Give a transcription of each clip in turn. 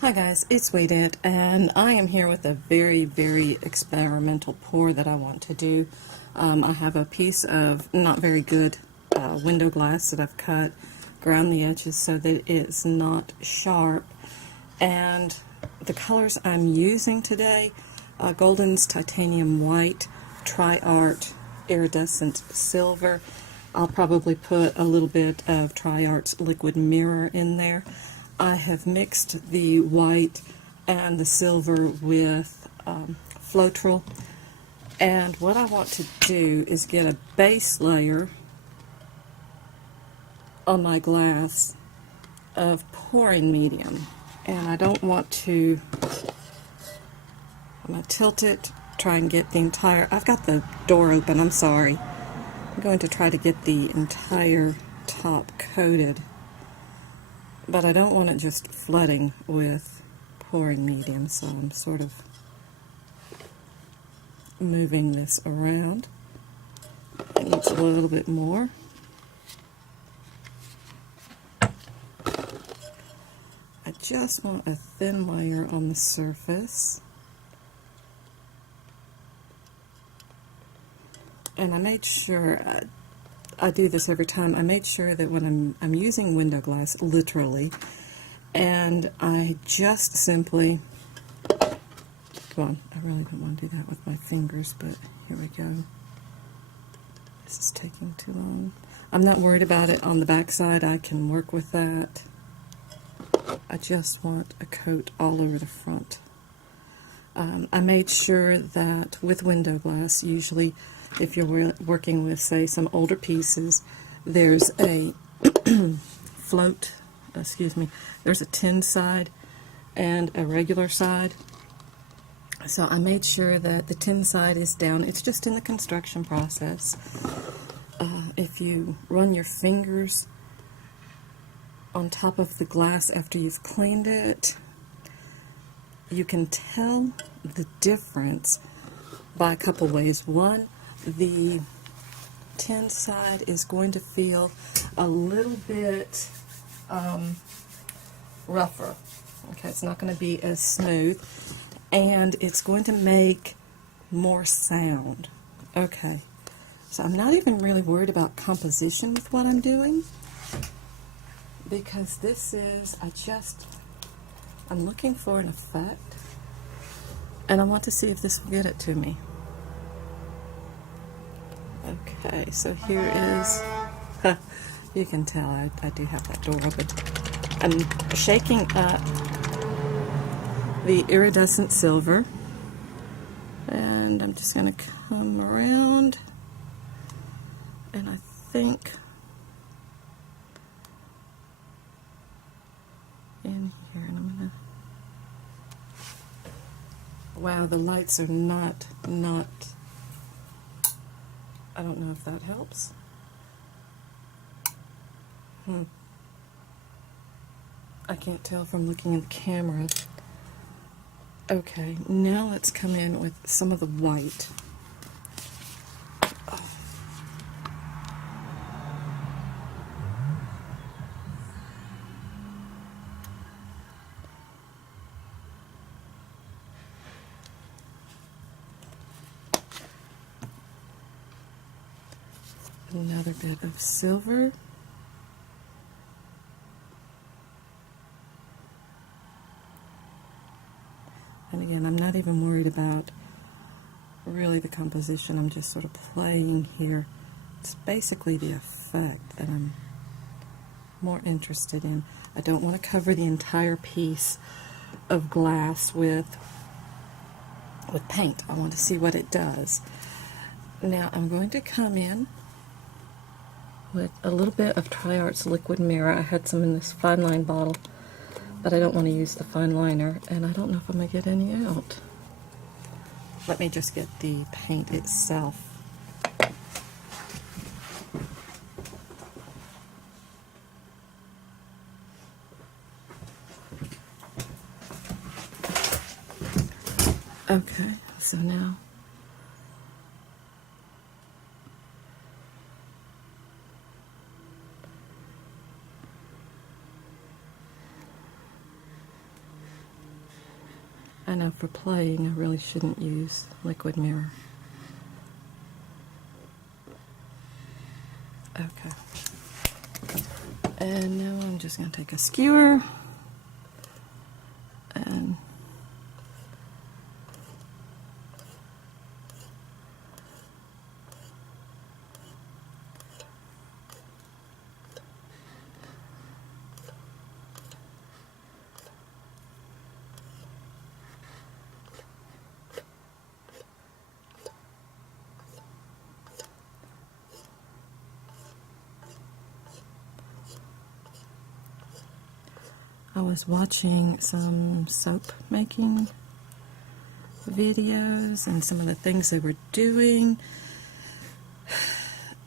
Hi guys, it's Wadette, and I am here with a very experimental pour that I want to do. I have a piece of not very good window glass that I've cut, ground the edges so that it's not sharp, and the colors I'm using today, Golden's Titanium White, Tri-Art Iridescent Silver. I'll probably put a little bit of Tri-Art's Liquid Mirror in there. I have mixed the white and the silver with Floetrol, and what I want to do is get a base layer on my glass of pouring medium, and I don't want to, I'm going to tilt it, try and get the entire, I've got the door open, I'm sorry. I'm going to try to get the entire top coated, but I don't want it just flooding with pouring medium, so I'm sort of moving this around. It needs a little bit more. I just want a thin layer on the surface. And I made sure, I do this every time, I made sure that when I'm using window glass, literally, and I just simply, come on, I really don't want to do that with my fingers, but here we go. This is taking too long. I'm not worried about it on the back side, I can work with that. I just want a coat all over the front. I made sure that with window glass, usually if you're working with, say, some older pieces, there's a there's a tin side and a regular side. So I made sure that the tin side is down. It's just in the construction process. If you run your fingers on top of the glass after you've cleaned it, you can tell the difference by a couple ways. One, the tin side is going to feel a little bit rougher. Okay, it's not going to be as smooth, and it's going to make more sound. Okay, so I'm not even really worried about composition with what I'm doing, because this is, I'm looking for an effect, and I want to see if this will get it to me. Okay, so here is, you can tell I do have that door open. I'm shaking up the iridescent silver, and I'm just going to come around, and I think in here, and I'm going to, wow, the lights are not, I don't know if that helps. I can't tell from looking at the camera. Okay, now let's come in with some of the white. Another bit of silver. And again, I'm not even worried about really the composition, I'm just sort of playing here. It's basically the effect that I'm more interested in. I don't want to cover the entire piece of glass with paint. I want to see what it does. Now I'm going to come in with a little bit of Tri-Art's Liquid Mirror. I had some in this fine line bottle, but I don't want to use the fine liner, and I don't know if I'm going to get any out. Let me just get the paint itself. Okay, so now I know for playing I really shouldn't use liquid mirror. Okay. And now I'm just going to take a skewer and I was watching some soap making videos and some of the things they were doing,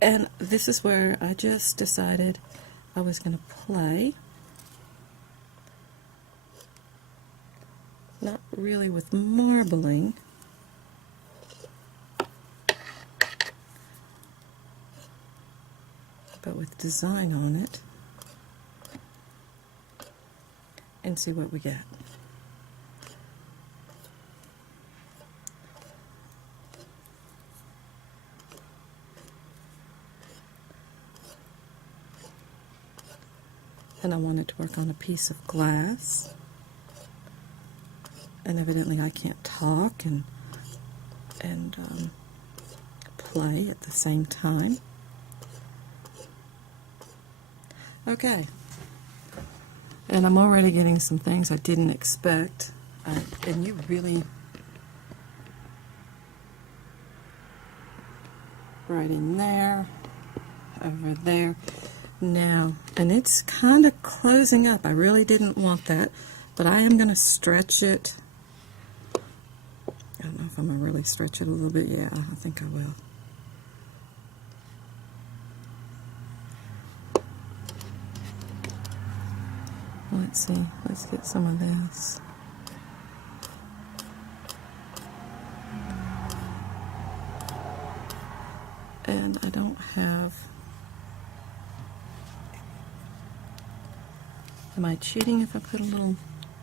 and this is where I just decided I was going to play, not really with marbling, but with design on it, and see what we get. And I wanted to work on a piece of glass, and evidently I can't talk and play at the same time. Okay. And I'm already getting some things I didn't expect. And you really, right in there, over there. Now, and it's kind of closing up. I really didn't want that, but I am going to stretch it. I don't know if I'm going to really stretch it a little bit. Yeah, I think I will. Let's see, let's get some of this. And I don't have, am I cheating if I put a little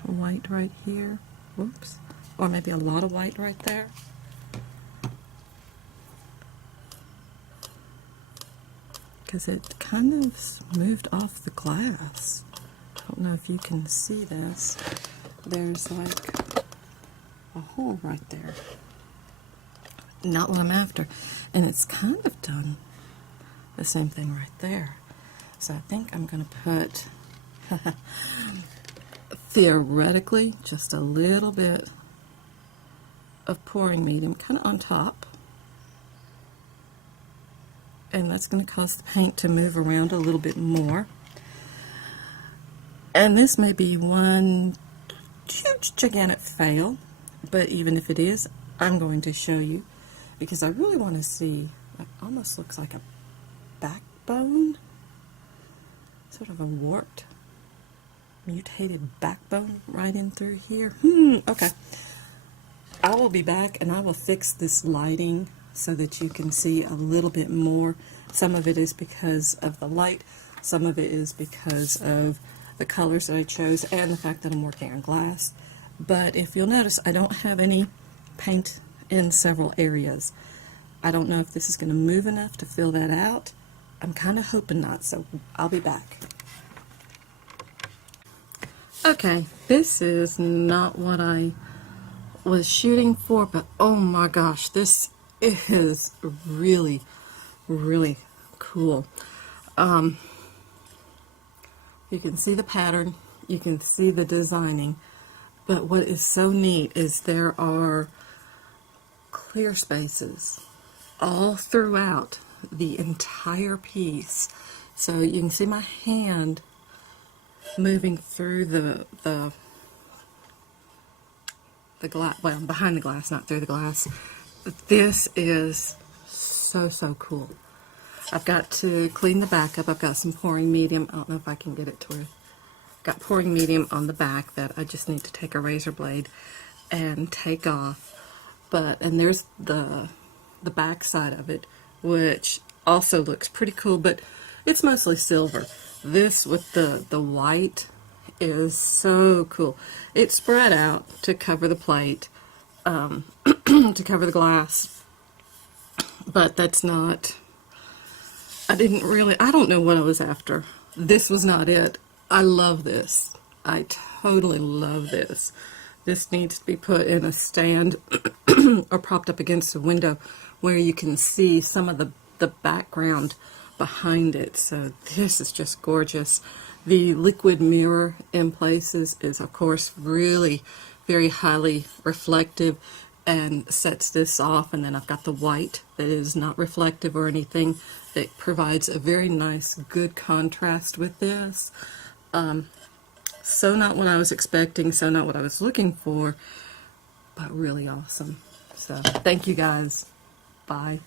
white right here? Whoops. Or maybe a lot of white right there? Because it kind of moved off the glass. I don't know if you can see this. There's like a hole right there. Not what I'm after. And it's kind of done the same thing right there. So I think I'm going to put, theoretically, just a little bit of pouring medium kind of on top. And that's going to cause the paint to move around a little bit more. And this may be one huge, gigantic fail, but even if it is, I'm going to show you because I really want to see. It almost looks like a backbone, sort of a warped, mutated backbone right in through here. Okay. I will be back and I will fix this lighting so that you can see a little bit more. Some of it is because of the light, some of it is because of the colors that I chose and the fact that I'm working on glass. But if you'll notice, I don't have any paint in several areas. I don't know if this is going to move enough to fill that out. I'm kind of hoping not, so I'll be back. Okay, this is not what I was shooting for, but oh my gosh, this is really, really cool. You can see the pattern, you can see the designing, but what is so neat is there are clear spaces all throughout the entire piece. So you can see my hand moving through the glass, well, behind the glass, not through the glass. But this is so, so cool. I've got to clean the back up. I've got some pouring medium. I don't know if I can get it to where. Got pouring medium on the back that I just need to take a razor blade and take off. And there's the back side of it, which also looks pretty cool, but it's mostly silver. This with the white is so cool. It's spread out to cover the plate, to cover the glass, but that's not, I don't know what I was after. This was not it. I love this. I totally love this. This needs to be put in a stand or propped up against a window where you can see some of the background behind it. So this is just gorgeous. The liquid mirror in places is, of course, really very highly reflective and sets this off. And then I've got the white that is not reflective or anything that provides a very nice, good contrast with this. So not what I was expecting, so not what I was looking for, but really awesome. So thank you guys. Bye.